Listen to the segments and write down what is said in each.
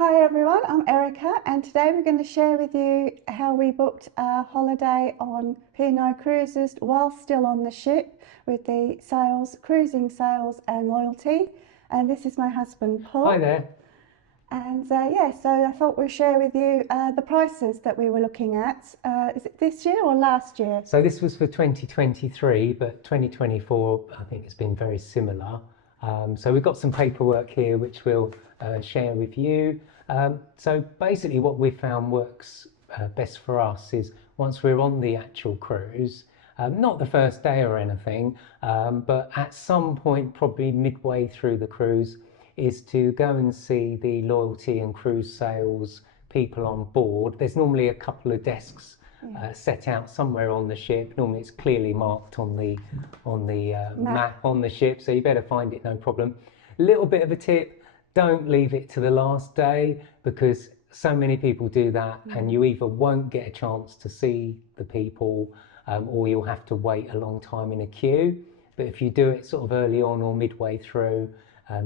Hi everyone, I'm Erica and today we're going to share with you how we booked a holiday on P&O Cruises while still on the ship with the sales, cruising sales and loyalty. And this is my husband Paul. Hi there. And so I thought we'd share with you the prices that we were looking at. Is it this year or last year? So this was for 2023, but 2024 I think it's been very similar. So we've got some paperwork here which we'll share with you. So basically what we found works best for us is once we're on the actual cruise, not the first day or anything, but at some point probably midway through the cruise, is to go and see the loyalty and cruise sales people on board. There's normally a couple of desks set out somewhere on the ship. Normally it's clearly marked on the map on the ship, so you better find it, no problem. A little bit of a tip: don't leave it to the last day, because so many people do that and you either won't get a chance to see the people or you'll have to wait a long time in a queue. But if you do it sort of early on or midway through,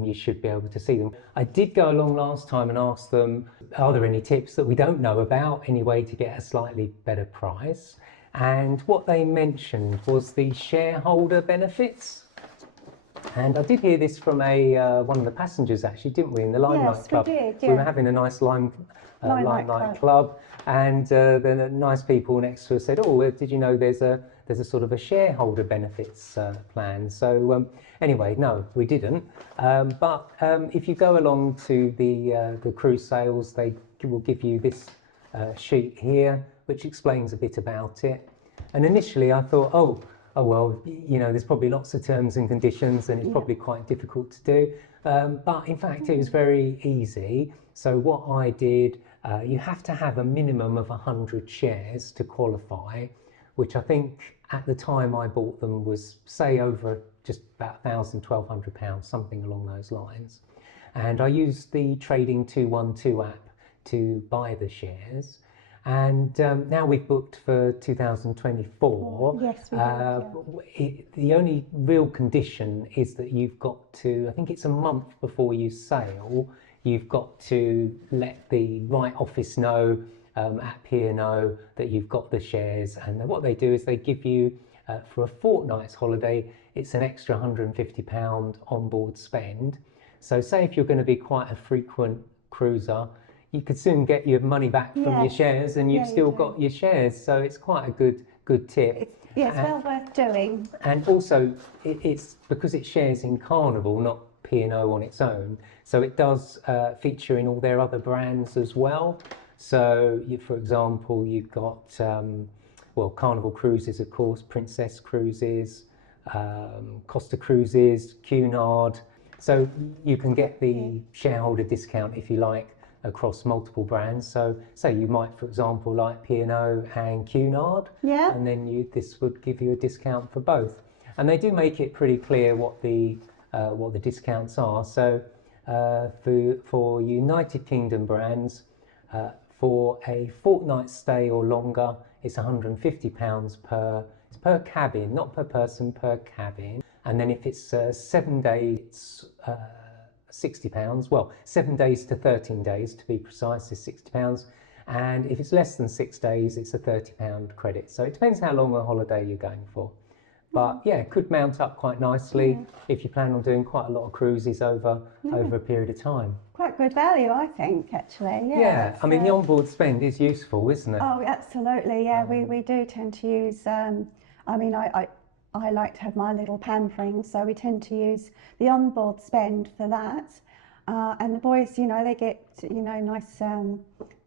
you should be able to see them. I did go along last time and ask them, are there any tips that we don't know about, any way to get a slightly better price? And what they mentioned was the shareholder benefits. And I did hear this from one of the passengers actually, didn't we, in the Limelight Club? Yes, we did, yeah. We were having a nice Limelight Club, and then the nice people next to us said, oh, did you know there's a sort of a shareholder benefits plan? So anyway, no, we didn't. But if you go along to the cruise sales, they will give you this sheet here, which explains a bit about it. And initially I thought, oh well, you know, there's probably lots of terms and conditions and it's probably quite difficult to do. But in fact, it was very easy. So what I did, you have to have a minimum of 100 shares to qualify, which I think at the time I bought them was, say, over just about £1,000, £1,200, something along those lines. And I used the Trading 212 app to buy the shares. And now we've booked for 2024. Yes, we did. The only real condition is that you've got to, I think it's a month before you sail, you've got to let the right office know at P&O that you've got the shares. And what they do is they give you, for a fortnight's holiday, it's an extra £150 onboard spend. So say if you're going to be quite a frequent cruiser, you could soon get your money back from your shares, and you've still got your shares. So it's quite a good tip. It's well worth doing. And also, it's because it shares in Carnival, not P&O on its own. So it does feature in all their other brands as well. So, for example, you've got well, Carnival Cruises, of course, Princess Cruises, Costa Cruises, Cunard. So you can get the shareholder discount, if you like, across multiple brands. So say you might, for example, like P&O and Cunard, and then this would give you a discount for both. And they do make it pretty clear what the discounts are. So for United Kingdom brands, for a fortnight stay or longer, it's £150 per cabin, not per person, per cabin. And then if it's 7 days, it's £60. Well, 7 days to 13 days to be precise is £60. And if it's less than 6 days, it's a £30 credit. So it depends how long a holiday you're going for. But yeah, it could mount up quite nicely if you plan on doing quite a lot of cruises over a period of time. Quite good value, I think, actually. Yeah, I mean, the onboard spend is useful, isn't it? Oh, absolutely, yeah. We do tend to use, I mean, I like to have my little pampering, so we tend to use the onboard spend for that. And the boys, you know, they get, you know, nice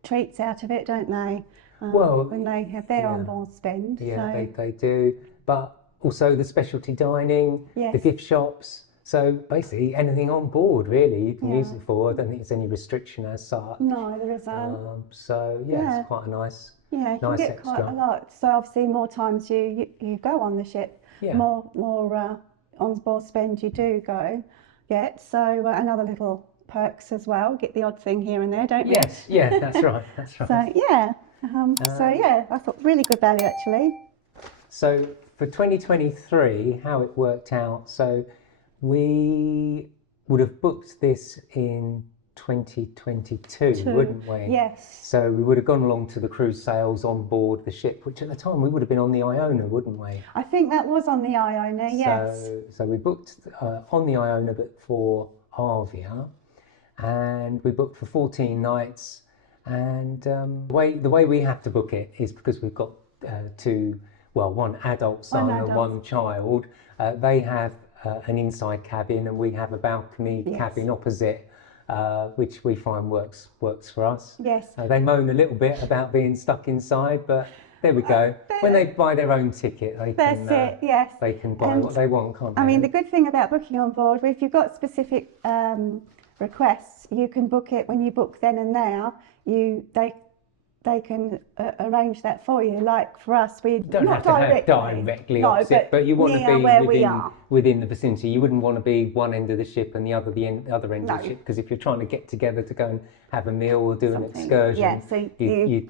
treats out of it, don't they? Well, when they have their onboard spend. Yeah, so. they do. But also the specialty dining, the gift shops. So basically anything on board, really, you can use it for. I don't think there's any restriction as such. No, there isn't. So yeah, it's quite a nice, you can get extra. quite a lot. So obviously more times you go on the ship, more on-board spend you do get. So and other little perks as well. Get the odd thing here and there, don't we? Yes, yeah, that's right, that's right. So I thought really good value actually. So for 2023, how it worked out, so we would have booked this in 2022, wouldn't we? Yes. So we would have gone along to the cruise sales on board the ship, which at the time we would have been on the Iona, wouldn't we? I think that was on the Iona, yes. So we booked on the Iona, but for Avia, and we booked for 14 nights. And the way we have to book it is because we've got one adult son and one child. They have an inside cabin, and we have a balcony cabin opposite, which we find works for us. Yes. They moan a little bit about being stuck inside, but there we go. When they buy their own ticket, they can buy what they want, can't they? I mean, the good thing about booking on board, if you've got specific requests, you can book it when you book then and there. They can arrange that for you. Like for us, we don't have to have directly opposite, but you want to be within the vicinity. You wouldn't want to be one end of the ship and the other end of the ship, because if you're trying to get together to go and have a meal or do an excursion, you'd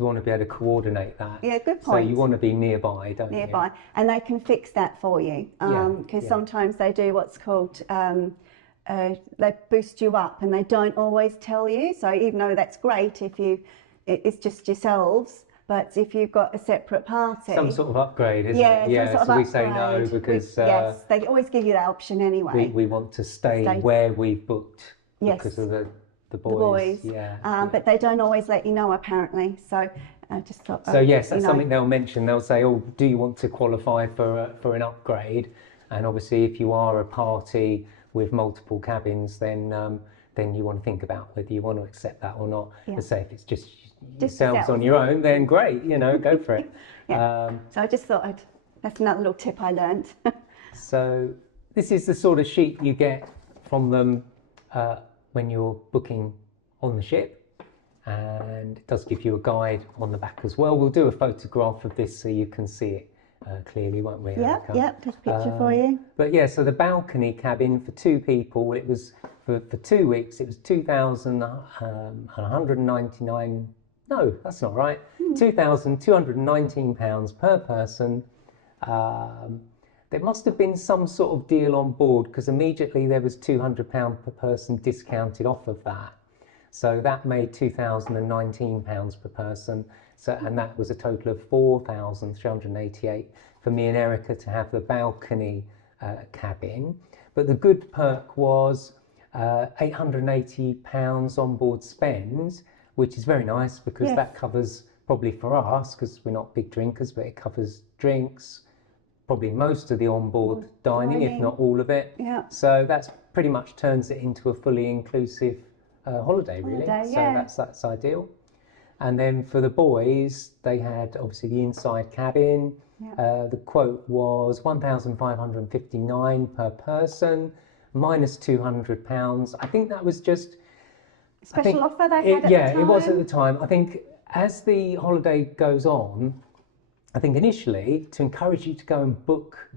want to be able to coordinate that. Yeah, good point. So you want to be nearby, don't you? Nearby, and they can fix that for you, because sometimes they do what's called they boost you up, and they don't always tell you. So even though that's great if it's just yourselves, but if you've got a separate party, some sort of upgrade, isn't it? Yeah. So we say no because they always give you that option anyway. We want to stay where we've booked because of the boys. But they don't always let you know, apparently. So I just thought. So yes, that's something they'll mention. They'll say, "Oh, do you want to qualify for an upgrade?" And obviously, if you are a party with multiple cabins, then you want to think about whether you want to accept that or not. And say if it's just yourselves on your own, then great, go for it. So I just thought that's another little tip I learned. So this is the sort of sheet you get from them when you're booking on the ship, and it does give you a guide on the back as well. We'll do a photograph of this so you can see it clearly, won't we? Yep, just a picture for you. But yeah, so the balcony cabin for two people, it was for 2 weeks, it was 2,199. No, that's not right. £2,219 per person. There must have been some sort of deal on board, because immediately there was £200 per person discounted off of that. So that made £2,019 per person. So, and that was a total of 4,388 for me and Erica to have the balcony cabin. But the good perk was £880 on board spend, which is very nice, because that covers, probably for us, because we're not big drinkers, but it covers drinks, probably most of the onboard dining, if not all of it. So that's pretty much turns it into a fully inclusive holiday, really. So that's ideal. And then for the boys, they had obviously the inside cabin. The quote was £1,559 per person, minus £200. I think that was just special offer they had at the time. It was at the time. I think as the holiday goes on, I think initially to encourage you to go and book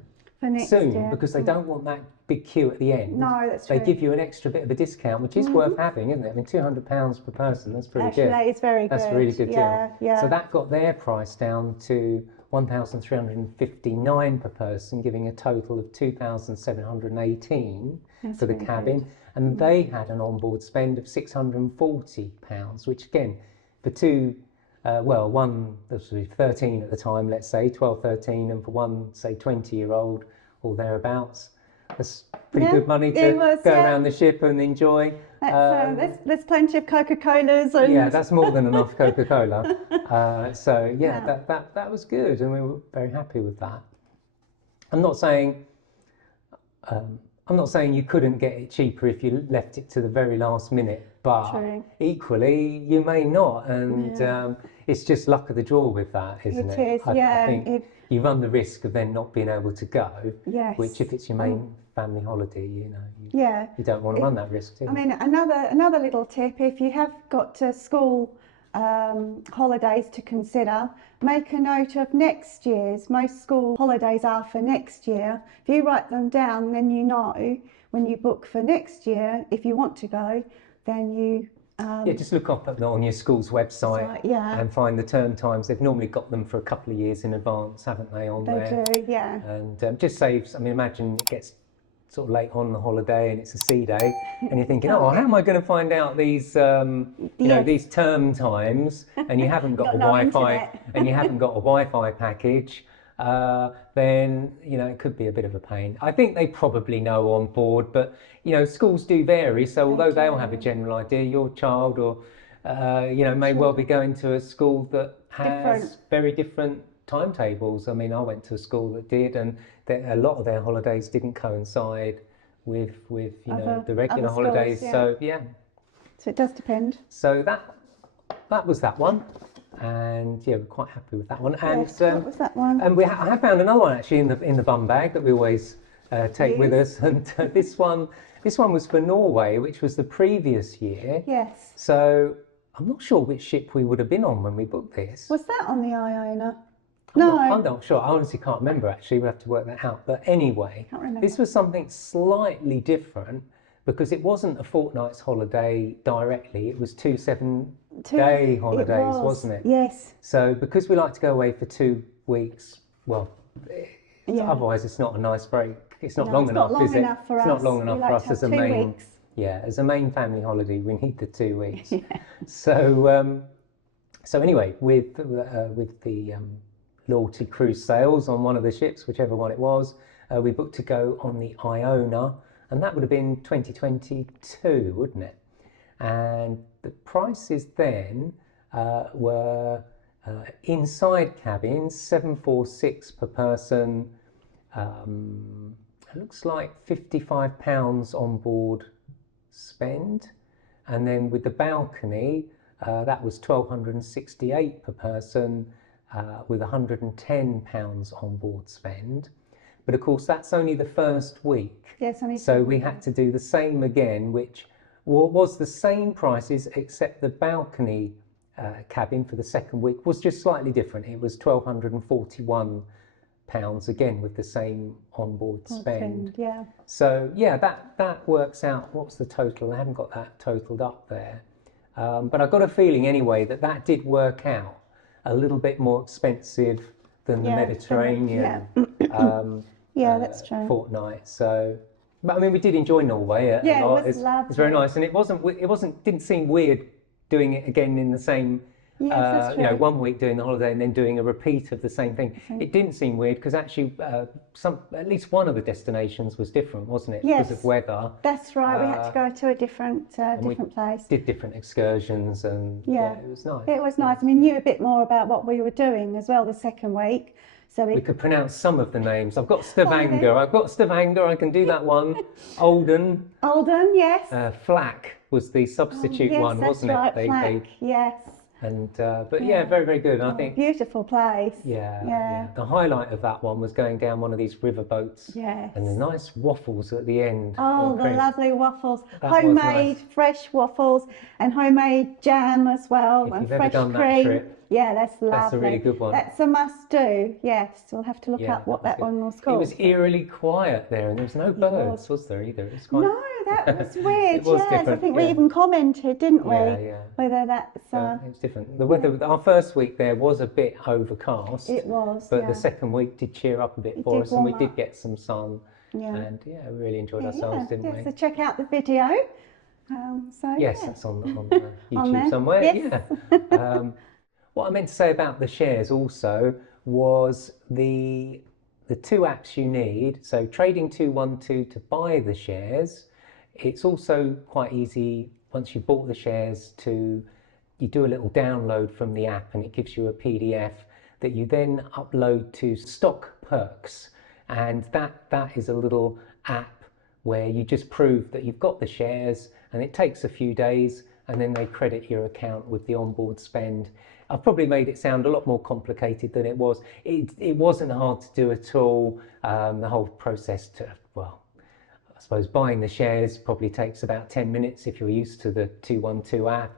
soon, because they don't want that big queue at the end. No, that's true. They give you an extra bit of a discount, which is worth having, isn't it? I mean, £200 per person, that's pretty good. Actually, it's very good. That's a really good deal. Yeah. So that got their price down to £1,359 per person, giving a total of £2,718 for the cabin. And they had an onboard spend of £640, which again, for two, one was 13 at the time, let's say, 12, 13, and for one, say, 20-year-old or thereabouts. That's pretty good money to go around the ship and enjoy. There's plenty of Coca-Colas. Yeah, that's more than enough Coca-Cola. That was good, and we were very happy with that. I'm not saying you couldn't get it cheaper if you left it to the very last minute, but equally you may not, and it's just luck of the draw with that, isn't it? It is, I think you run the risk of then not being able to go, which if it's your main family holiday, you don't want to run that risk, do you? I mean, another little tip, if you have got school holidays to consider, make a note of next year's. Most school holidays are for next year. If you write them down, then you know when you book for next year, if you want to go, then you just look up on your school's website and find the term times. They've normally got them for a couple of years in advance, haven't they, on there? They do, yeah. And just saves, I mean, imagine it gets sort of late on the holiday and it's a sea day, and you're thinking, oh, how am I going to find out these, these term times, and you haven't got a Wi-Fi, and you haven't got a Wi-Fi package, then, it could be a bit of a pain. I think they probably know on board, but, schools do vary. So although they'll have a general idea, your child or, may well be going to a school that has very different timetables. I mean, I went to a school that did, and a lot of their holidays didn't coincide with the regular holidays. Schools, yeah. So it does depend. So that was that one, and yeah, we're quite happy with that one. And yes, what was that one? And I have found another one actually in the bum bag that we always take with us, and this one was for Norway, which was the previous year. Yes. So I'm not sure which ship we would have been on when we booked this. Was that on the Iona? I'm not sure. I honestly can't remember, actually. We'll have to work that out. But anyway, this was something slightly different because it wasn't a fortnight's holiday directly. It was 2 7-day holidays, wasn't it? Yes. So because we like to go away for 2 weeks, well, otherwise it's not a nice break. It's not long enough, is it? It's not long enough for us as a main. Yeah, as a main family holiday, we need the 2 weeks. So anyway, with the loyalty cruise sales on one of the ships, whichever one it was, we booked to go on the Iona, and that would have been 2022, wouldn't it? And the prices then were inside cabins, 746 per person. It looks like £55 on board spend, and then with the balcony, that was £1,268 per person. With £110 on board spend. But of course, that's only the first week. Yes, so we had to do the same again, which was the same prices, except the balcony cabin for the second week was just slightly different. It was £1,241 again with the same onboard spend. Yeah. So yeah, that works out. What's the total? I haven't got that totaled up there. But I've got a feeling anyway that did work out a little bit more expensive than the Mediterranean that's true. fortnight. So, but I mean, we did enjoy Norway a lot. It was lovely. It's very nice, and didn't seem weird doing it again in the same. Yes, that's true. 1 week doing the holiday and then doing a repeat of the same thing. It didn't seem weird because actually at least one of the destinations was different, wasn't it? Yes. Because of weather. That's right. We had to go to a different place. Did different excursions, and it was nice. It was nice. We knew a bit more about what we were doing as well the second week. So we could pronounce some of the names. I've got Stavanger. I can do that one. Olden, yes. Flack was the substitute one, wasn't right, it? Flack, yes. And very, very good. And I think beautiful place. Yeah. The highlight of that one was going down one of these river boats. Yes. And the nice waffles at the end. Oh, the lovely waffles, homemade fresh waffles, and homemade jam as well, and fresh cream. That trip, yeah, that's lovely. That's a really good one. That's a must do. Yes, we'll have to look up what that one was called. It was eerily quiet there, and there was no birds, was there either? It was quite... No, that was weird. It was different. I think we even commented, didn't we? Yeah. Whether that's it was different. The weather. Our first week there was a bit overcast. It was. But the second week did cheer up a bit for us, and we did get some sun. Yeah. And we really enjoyed ourselves, didn't we? So check out the video. Yes, that's on YouTube somewhere. Yes. Yeah. What I meant to say about the shares also was the 2 apps you need. So Trading 212 to buy the shares. It's also quite easy once you've bought the shares you do a little download from the app, and it gives you a PDF that you then upload to Stock Perks. And that is a little app where you just prove that you've got the shares, and it takes a few days, and then they credit your account with the onboard spend. I've probably made it sound a lot more complicated than it was. It wasn't hard to do at all. The whole process I suppose buying the shares probably takes about 10 minutes if you're used to the 212 app,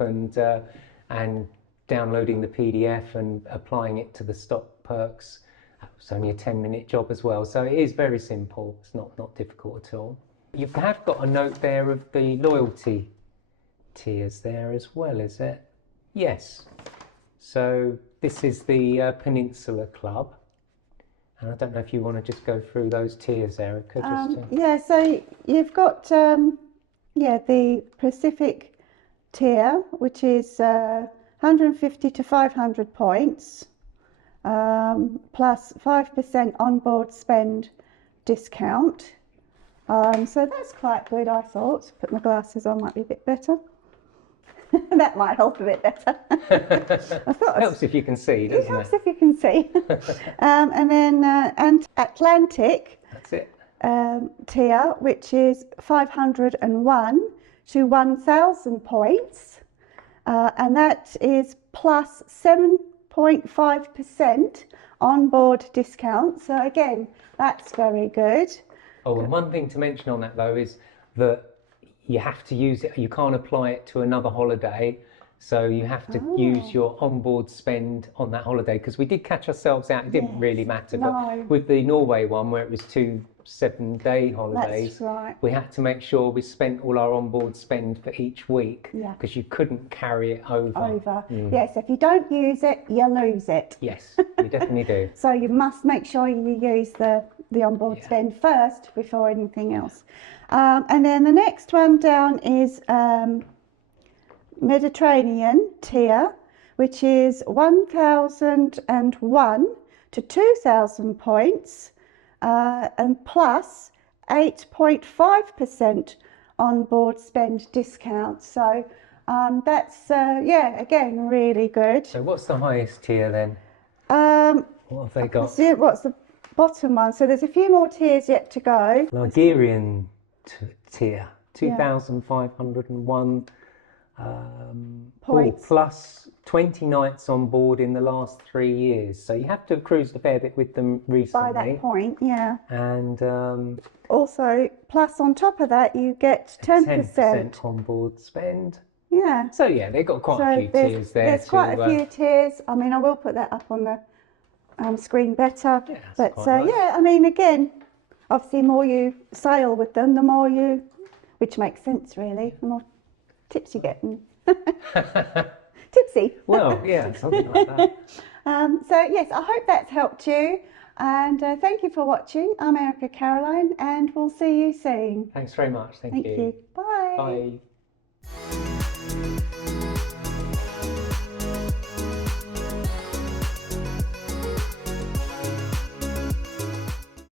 and downloading the PDF and applying it to the Stock Perks. It's only a 10-minute job as well. So it is very simple. It's not difficult at all. You have got a note there of the loyalty tiers there as well, is it? Yes. So this is the Peninsula Club, And I don't know if you want to just go through those tiers, Erica. Yeah, so you've got the Pacific tier, which is 150 to 500 points, plus 5% onboard spend discount. So that's quite good, I thought. Put my glasses on might be a bit better. That might help a bit better. I thought helps if you can see, doesn't it? It helps if you can see. And then and Atlantic. That's it. Tier, which is 501 to 1,000 points, and that is plus 7.5% onboard discount. So again, that's very good. Oh, and one thing to mention on that though is that you have to use it. You can't apply it to another holiday. So you have to use your onboard spend on that holiday, because we did catch ourselves out. It didn't really matter, but with the Norway one, where it was 2 7-day holidays, that's right, we had to make sure we spent all our onboard spend for each week, because you couldn't carry it over. Yes, if you don't use it, you lose it. Yes, you definitely do. So you must make sure you use the onboard spend first before anything else. And then the next one down is Mediterranean tier, which is 1,001 to 2,000 points, and plus 8.5% onboard spend discount. So that's again, really good. So what's the highest tier then? What have they got? See, what's the bottom one? So there's a few more tiers yet to go. Ligurian tier, 2,501 points, plus 20 nights on board in the last 3 years. So you have to have cruised a fair bit with them recently. By that point, yeah. And also, plus on top of that, you get 10% onboard spend. Yeah. So yeah, they've got quite a few tiers there. There's quite a few tiers. I mean, I will put that up on the screen better. Yeah, but nice. yeah, I mean, again, obviously, the more you sail with them, the more you, which makes sense really, the more tips you get. Tipsy. Well, yeah, something like that. So yes, I hope that's helped you. And thank you for watching. I'm Erica Caroline, and we'll see you soon. Thanks very much. Thank you. Thank you. Bye. Bye.